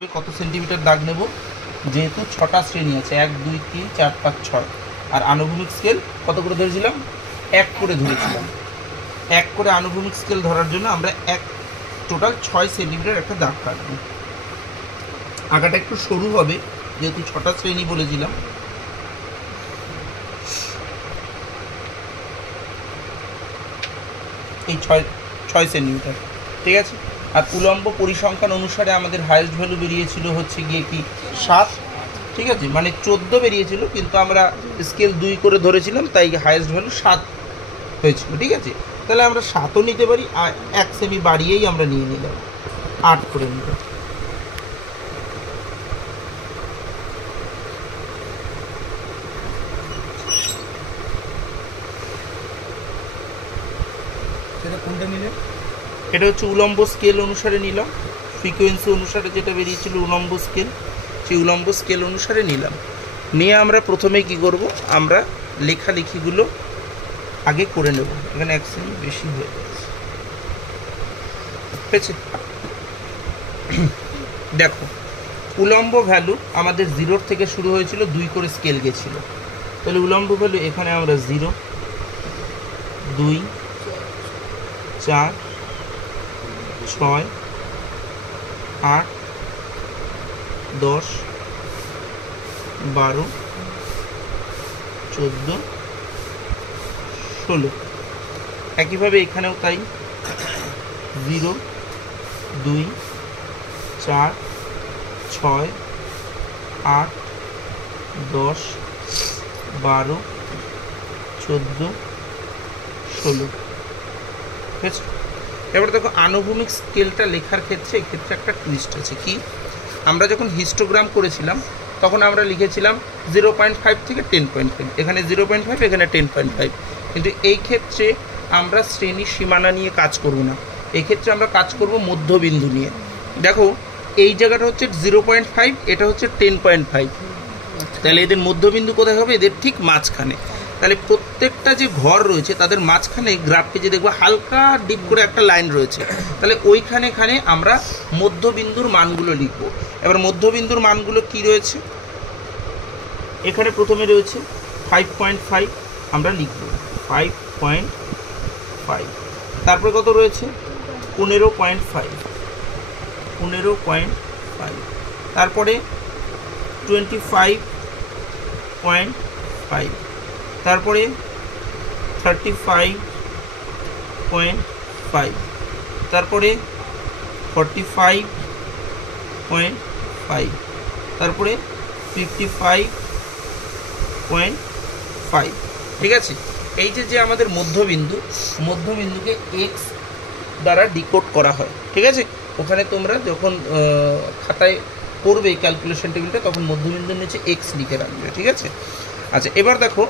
কত সেন্টিমিটার দাগ নেব, যেহেতু 6টা শ্রেণী আছে, 1 2 3 4 5 6, আর আনুভূমিক স্কেল কত করে ধরেছিলাম, 1 করে ধরেছিলাম। 1 করে আনুভূমিক স্কেল ধরার জন্য আমরা টোটাল 6 সেন্টিমিটার একটা দাগ কাটবো। আঁকাটা একটু সরু হবে যেহেতু 6টা শ্রেণী বলেছিলাম। এই 6 সেন্টিমিটার, ঠিক আছে। আর উলম্ব পরিসংখ্যান অনুসারে আমাদের হাইয়েস্ট ভ্যালু বেরিয়েছিল হচ্ছে গিয়ে কি 7, ঠিক আছে, মানে 14 বেরিয়েছিল, কিন্তু আমরা স্কেল 2 করে ধরেছিলাম তাই হাইয়েস্ট ভ্যালু 7 হয়েছিল, ঠিক আছে। তাহলে আমরা 7ও নিতে পারি, আর 1 সেমি বাড়িয়েই আমরা নিয়ে নিলাম, 8 করে নিলাম। কোনটা নিলে? এটা হচ্ছে উলম্ব স্কেল অনুসারে নিলাম, ফ্রিকোয়েন্সি অনুসারে যেটা বেরিয়েছিল উলম্ব স্কেল, সেই উলম্ব স্কেল অনুসারে নিলাম। নিয়ে আমরা প্রথমে কি করব, আমরা লেখালেখিগুলো আগে করে নেব। এখানে 1 সেমি বেশি হয়ে যাচ্ছে, ঠিক আছে। দেখো, উলম্ব ভ্যালু আমাদের 0 থেকে শুরু হয়েছিল, 2 করে স্কেল গেছিল। তাহলে উলম্ব ভ্যালু এখানে আমরা 0 2 4 6 8 10 12 14 16। একইভাবে এখানেও তাই, 0 2 4 6 8 10 12 14 16, ঠিক আছে। এবার দেখো, আনুভূমিক স্কেলটা লেখার ক্ষেত্রে এক্ষেত্রে একটা টুইস্ট আছে। কি, আমরা যখন হিস্টোগ্রাম করেছিলাম তখন আমরা লিখেছিলাম 0.5 থেকে 10.5, এখানে 0.5, এখানে 10.5, কিন্তু এই ক্ষেত্রে আমরা শ্রেণী সীমানা নিয়ে কাজ করব না, এই ক্ষেত্রে আমরা কাজ করব মধ্যবিন্দু নিয়ে। দেখো, এই জায়গাটা হচ্ছে 0.5, এটা হচ্ছে 10.5, তাহলে এদের মধ্যবিন্দু কোথায় হবে, এদের ঠিক মাঝখানে। তাহলে প্রত্যেকটা যে ঘর রয়েছে তাদের মাঝখানে গ্রাফকে যে দেখবো হালকা ডিপ করে একটা লাইন রয়েছে, তাহলে ওইখানে আমরা মধ্যবিন্দুর মানগুলো লিখব। এবার মধ্যবিন্দুর মানগুলো কি রয়েছে, এখানে প্রথমে রয়েছে 5.5, আমরা লিখব 5.5। তারপরে কত রয়েছে, 15.5, তারপরে 25.5, তারপরে 35.5, তারপরে 45.5, তারপরে 55.5, ঠিক আছে। এই যে আমাদের মধ্যবিন্দুকে এক্স দ্বারা ডিকোড করা হয়, ঠিক আছে। ওখানে তোমরা যখন খাতায় করবে ক্যালকুলেশন টেবিলটা, তখন মধ্যবিন্দুর নিচে এক্স লিখে রাখবে, ঠিক আছে। আচ্ছা, এবার দেখো,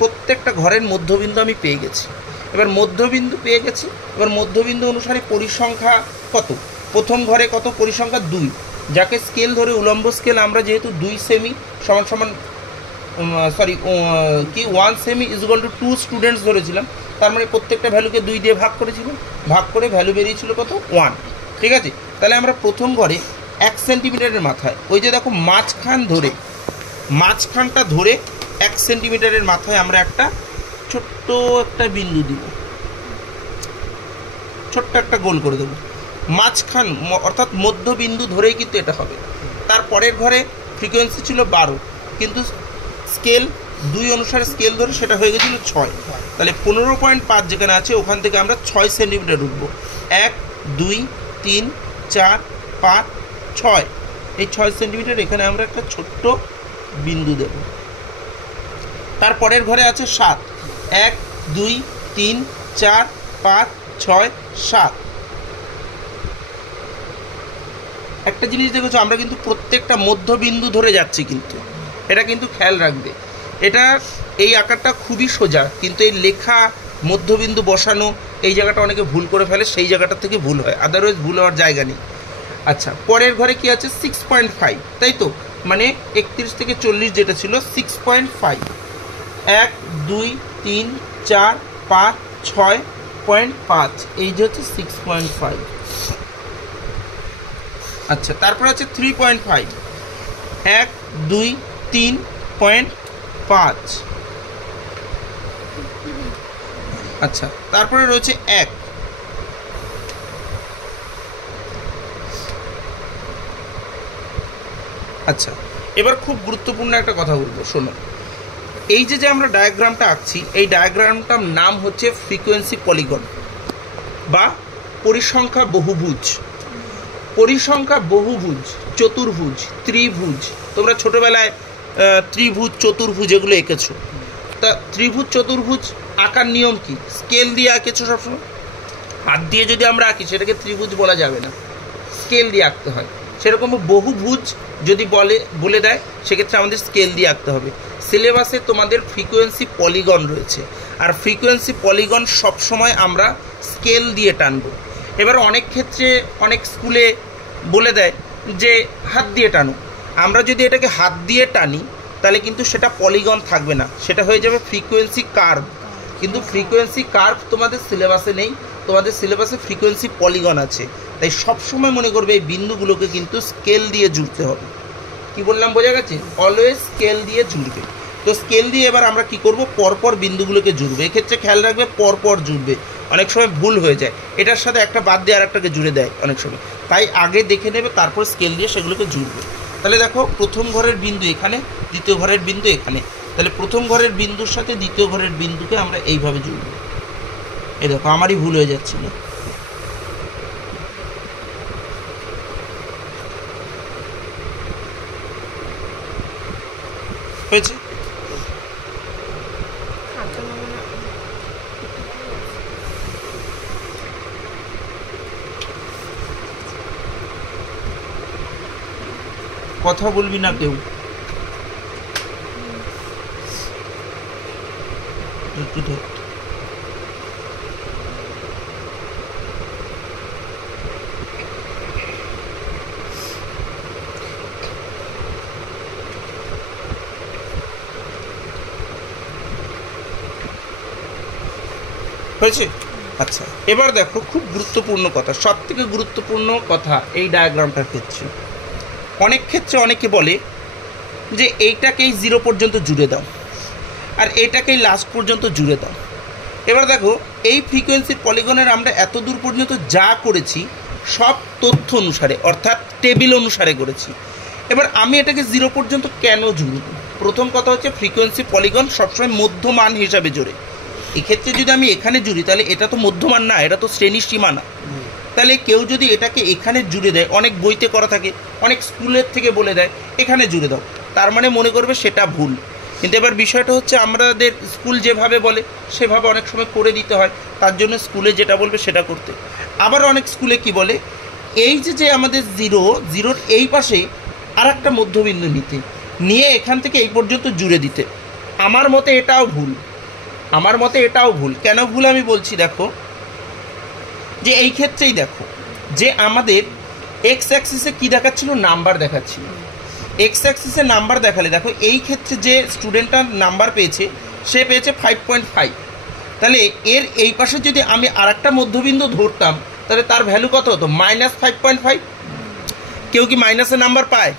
প্রত্যেকটা ঘরের মধ্যবিন্দু আমি পেয়ে গেছি। এবার মধ্যবিন্দু পেয়ে গেছি, এবার মধ্যবিন্দু অনুসারে পরিসংখ্যা কত, প্রথম ঘরে কত পরিসংখ্যা 2, যাকে স্কেল ধরে উলম্ব স্কেল আমরা যেহেতু 2 সেমি সমান 1 সেমি = 2 স্টুডেন্টস ধরেছিলাম, তার মানে প্রত্যেকটা ভ্যালুকে 2 দিয়ে ভাগ করেছিলাম, ভাগ করে ভ্যালু বেরিয়েছিল কত, 1, ঠিক আছে। তাহলে আমরা প্রথম ঘরে 1 সেন্টিমিটারের মাথায়, ওই যে দেখো মাঝখানটা ধরে 1 সেন্টিমিটারের মাথায় আমরা একটা ছোট্ট একটা বিন্দু দিব, ছোট্ট একটা গোল করে দেবো মাঝখান, অর্থাৎ মধ্যবিন্দু ধরেই কিন্তু এটা হবে। তারপরের ঘরে ফ্রিকোয়েন্সি ছিল 12, কিন্তু স্কেল 2 অনুসারে স্কেল ধরে সেটা হয়ে গেছিলো 6, তাহলে 15.5 যেখানে আছে ওখান থেকে আমরা 6 সেন্টিমিটার উঠবো। 1 2 3 4 5 6, এই 6 সেন্টিমিটার এখানে আমরা একটা ছোট্ট বিন্দু দেব। তারপরের ঘরে আছে 7, 1 2 3 4 5 6 7। একটা জিনিস দেখেছো, আমরা কিন্তু প্রত্যেকটা মধ্যবিন্দু ধরে যাচ্ছি, কিন্তু এটা কিন্তু খেয়াল রাখবে। এটা এই আকারটা খুবই সোজা, কিন্তু এই লেখা মধ্যবিন্দু বসানো এই জায়গাটা অনেকে ভুল করে ফেলে, সেই জায়গাটা থেকে ভুল হয়, আদারওয়াইজ ভুল হওয়ার জায়গা নেই। আচ্ছা, পরের ঘরে কি আছে, 6.5, তাই তো, মানে 31 থেকে 40 যেটা ছিল 6.5, 1 2 3 4 5 6.5, এই যে হচ্ছে 6.5। আচ্ছা, তারপর আছে 3.5, 1 2 3.5। আচ্ছা, তারপরে রয়েছে 1। আচ্ছা, এবার খুব গুরুত্বপূর্ণ একটা কথা বলবো, শোনো। এই যে আমরা ডায়াগ্রামটা আঁকছি, এই ডায়াগ্রামটার নাম হচ্ছে ফ্রিকোয়েন্সি পলিগন বা পরিসংখ্যা বহুভুজ। পরিসংখ্যা বহুভুজ, চতুর্ভুজ, ত্রিভুজ, তোমরা ছোটবেলায় ত্রিভুজ চতুর্ভুজ এগুলো এঁকেছো। তা ত্রিভুজ চতুর্ভুজ আঁকার নিয়ম কি? স্কেল দিয়ে আঁকেছো সবসময়। হাত দিয়ে যদি আমরা আঁকি সেটাকে ত্রিভুজ বলা যাবে না, স্কেল দিয়ে আঁকতে হয়। সেরকম বহুভুজ যদি বলে দেয় সেক্ষেত্রে আমাদের স্কেল দিয়ে আঁকতে হবে। সিলেবাসে তোমাদের ফ্রিকোয়েন্সি পলিগন রয়েছে, আর ফ্রিকোয়েন্সি পলিগন সবসময় আমরা স্কেল দিয়ে টানবো। এবার অনেক ক্ষেত্রে অনেক স্কুলে বলে দেয় যে হাত দিয়ে টানো। আমরা যদি এটাকে হাত দিয়ে টানি তাহলে কিন্তু সেটা পলিগন থাকবে না, সেটা হয়ে যাবে ফ্রিকোয়েন্সি কার্ভ। কিন্তু ফ্রিকোয়েন্সি কার্ভ তোমাদের সিলেবাসে নেই, তোমাদের সিলেবাসে ফ্রিকোয়েন্সি পলিগন আছে। তাই সবসময় মনে করবে এই বিন্দুগুলোকে কিন্তু স্কেল দিয়ে জুড়তে হবে। কি বললাম বোঝা গেছে? অলওয়েজ স্কেল দিয়ে জুড়বে। তো স্কেল দিয়ে এবার আমরা কি করব, পরপর বিন্দুগুলোকে জুড়বে। এক্ষেত্রে খেয়াল রাখবে পরপর জুড়বে, অনেক সময় ভুল হয়ে যায়, এটার সাথে একটা বাদ দিয়ে আর একটাকে জুড়ে দেয় অনেক সময়। তাই আগে দেখে নেবে, তারপর স্কেল দিয়ে সেগুলোকে জুড়বে। তাহলে দেখো, প্রথম ঘরের বিন্দু এখানে, দ্বিতীয় ঘরের বিন্দু এখানে। তাহলে প্রথম ঘরের বিন্দুর সাথে দ্বিতীয় ঘরের বিন্দুকে আমরা এইভাবে জুড়ব। এই দেখো, আমারই ভুল হয়ে যাচ্ছিল। হয়েছে? কথা বলবি না কেউ, একটু ধর। হয়েছে? আচ্ছা, এবার দেখো, খুব গুরুত্বপূর্ণ কথা, সব থেকে গুরুত্বপূর্ণ কথা এই ডায়াগ্রামটার ক্ষেত্রে। অনেক ক্ষেত্রে অনেকে বলে যে এইটাকেই 0 পর্যন্ত জুড়ে দাও আর এইটাকেই লাস্ট পর্যন্ত জুড়ে দাও। এবার দেখো, এই ফ্রিকোয়েন্সি পলিগনের আমরা এত দূর পর্যন্ত যা করেছি সব তথ্য অনুসারে, অর্থাৎ টেবিল অনুসারে করেছি। এবার আমি এটাকে 0 পর্যন্ত কেন জুড়ব? প্রথম কথা হচ্ছে, ফ্রিকোয়েন্সি পলিগন সবসময় মধ্যমান হিসাবে জোরে। এক্ষেত্রে যদি আমি এখানে জুড়ি তাহলে এটা তো মধ্যমান না, এটা তো শ্রেণীর সীমানা। তাহলে কেউ যদি এটাকে এখানে জুড়ে দেয়, অনেক বইতে করা থাকে, অনেক স্কুলের থেকে বলে দেয় এখানে জুড়ে দাও, তার মানে মনে করবে সেটা ভুল। কিন্তু এবার বিষয়টা হচ্ছে, আমাদের স্কুল যেভাবে বলে সেভাবে অনেক সময় করে দিতে হয়, তার জন্য স্কুলে যেটা বলবে সেটা করতে। আবার অনেক স্কুলে কি বলে, এই যে আমাদের জিরোর এই পাশে আর একটা মধ্যবিন্দু নিয়ে এখান থেকে এই পর্যন্ত জুড়ে দিতে। আমার মতে এটাও ভুল, আমার মতে এটাও ভুল। কেন ভুল আমি বলছি, দেখো, যে এই ক্ষেত্রেই দেখো যে আমাদের এক্স অ্যাক্সিসে কী দেখাচ্ছিল, নাম্বার দেখাচ্ছিল। এক্স অ্যাক্সিসে নাম্বার দেখালে দেখো, এই ক্ষেত্রে যে স্টুডেন্টটা নাম্বার পেয়েছে সে পেয়েছে 5.5। তাহলে এর এই পাশে যদি আমি আর একটা মধ্যবিন্দু ধরতাম তাহলে তার ভ্যালু কত হতো? -5.5। কেউ কি মাইনাসের নাম্বার পায়?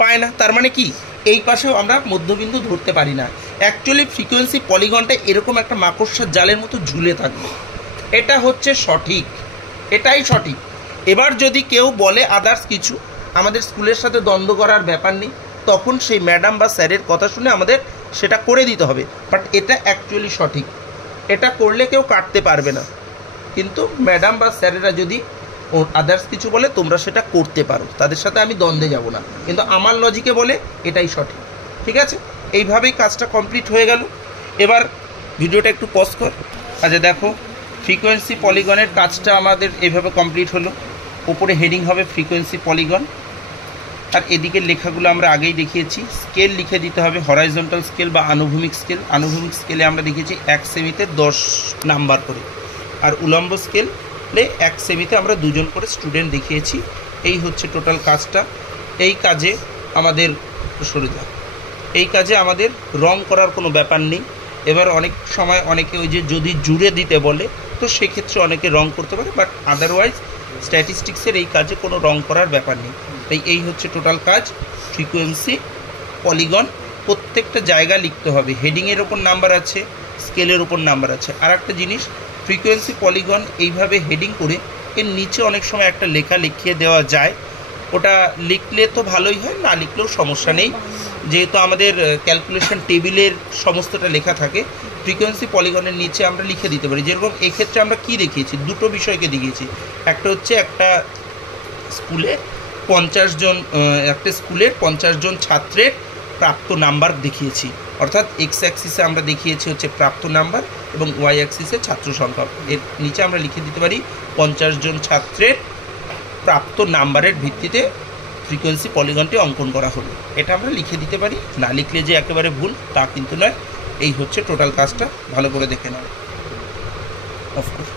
পায় না। তার মানে কি, এই পাশেও আমরা মধ্যবিন্দু ধরতে পারি না। অ্যাকচুয়ালি ফ্রিকোয়েন্সি পলিগনটা এরকম একটা মাকড়সার জালের মতো ঝুলে থাকবে, এটা হচ্ছে সঠিক, এটাই সঠিক। এবার যদি কেউ বলে আদার্স কিছু, আমাদের স্কুলের সাথে দ্বন্দ্ব করার ব্যাপার নেই, তখন সেই ম্যাডাম বা স্যারের কথা শুনে আমাদের সেটা করে দিতে হবে। বাট এটা অ্যাকচুয়ালি সঠিক, এটা করলে কেউ কাটতে পারবে না। কিন্তু ম্যাডাম বা স্যারেরা যদি আদার্স কিছু বলে তোমরা সেটা করতে পারো, তাদের সাথে আমি দ্বন্দ্বে যাব না, কিন্তু আমার লজিকে বলে এটাই সঠিক। ঠিক আছে, এইভাবেই কাজটা কমপ্লিট হয়ে গেল। এবার ভিডিওটা একটু পজ কর। আচ্ছা দেখো, ফ্রিকোয়েন্সি পলিগনের কাজটা আমাদের এইভাবে কমপ্লিট হলো। ওপরে হেডিং হবে ফ্রিকোয়েন্সি পলিগন, আর এদিকে লেখাগুলো আমরা আগেই দেখিয়েছি। স্কেল লিখে দিতে হবে, হরাইজন্টাল স্কেল বা আনুভূমিক স্কেল। আনুভূমিক স্কেলে আমরা দেখিয়েছি 1 সেমিতে 10 নাম্বার করে, আর উলম্ব স্কেলে 1 সেমিতে আমরা 2 জন করে স্টুডেন্ট দেখিয়েছি। এই হচ্ছে টোটাল কাজটা। এই কাজে আমাদের এই কাজে আমাদের রং করার কোনো ব্যাপার নেই। এবার অনেক সময় অনেকে ওই যে যদি জুড়ে দিতে বলে তো সেক্ষেত্রে অনেকে রং করতে পারে, বাট আদারওয়াইজ স্ট্যাটিস্টিক্সের এই কাজে কোনো রং করার ব্যাপার নেই। তাই এই হচ্ছে টোটাল কাজ। ফ্রিকোয়েন্সি, পলিগন, প্রত্যেকটা জায়গা লিখতে হবে। হেডিংয়ের ওপর নাম্বার আছে, স্কেলের ওপর নাম্বার আছে। আর একটা জিনিস, ফ্রিকোয়েন্সি, পলিগন এইভাবে হেডিং করে এর নিচে অনেক সময় একটা লেখা লিখিয়ে দেওয়া যায়। ওটা লিখলে তো ভালোই হয়, না লিখলেও সমস্যা নেই, যেহেতু আমাদের ক্যালকুলেশন টেবিলের সমস্তটা লেখা থাকে। ফ্রিকোয়েন্সি, পলিগনের নিচে আমরা লিখে দিতে পারি। যেরকম এক্ষেত্রে আমরা কি দেখিয়েছি, দুটো বিষয়কে দেখিয়েছি। একটা হচ্ছে একটা স্কুলে 50 জন, একটা স্কুলের 50 জন ছাত্রের প্রাপ্ত নাম্বার দেখিয়েছি। অর্থাৎ এক্স অ্যাক্সিসে আমরা দেখিয়েছি হচ্ছে প্রাপ্ত নাম্বার এবং ওয়াই অ্যাক্সিসে ছাত্র সংখ্যা। এর নিচে আমরা লিখে দিতে পারি 50 জন ছাত্রের প্রাপ্ত নাম্বারের ভিত্তিতে ফ্রিকোয়েন্সি, পলিগনটি অঙ্কন করা হলো। এটা আমরা লিখে দিতে পারি, না লিখলে যে একেবারে ভুল তা কিন্তু নয়। এই হচ্ছে টোটাল কাজটা, ভালো করে দেখে নাও। অফকোর্স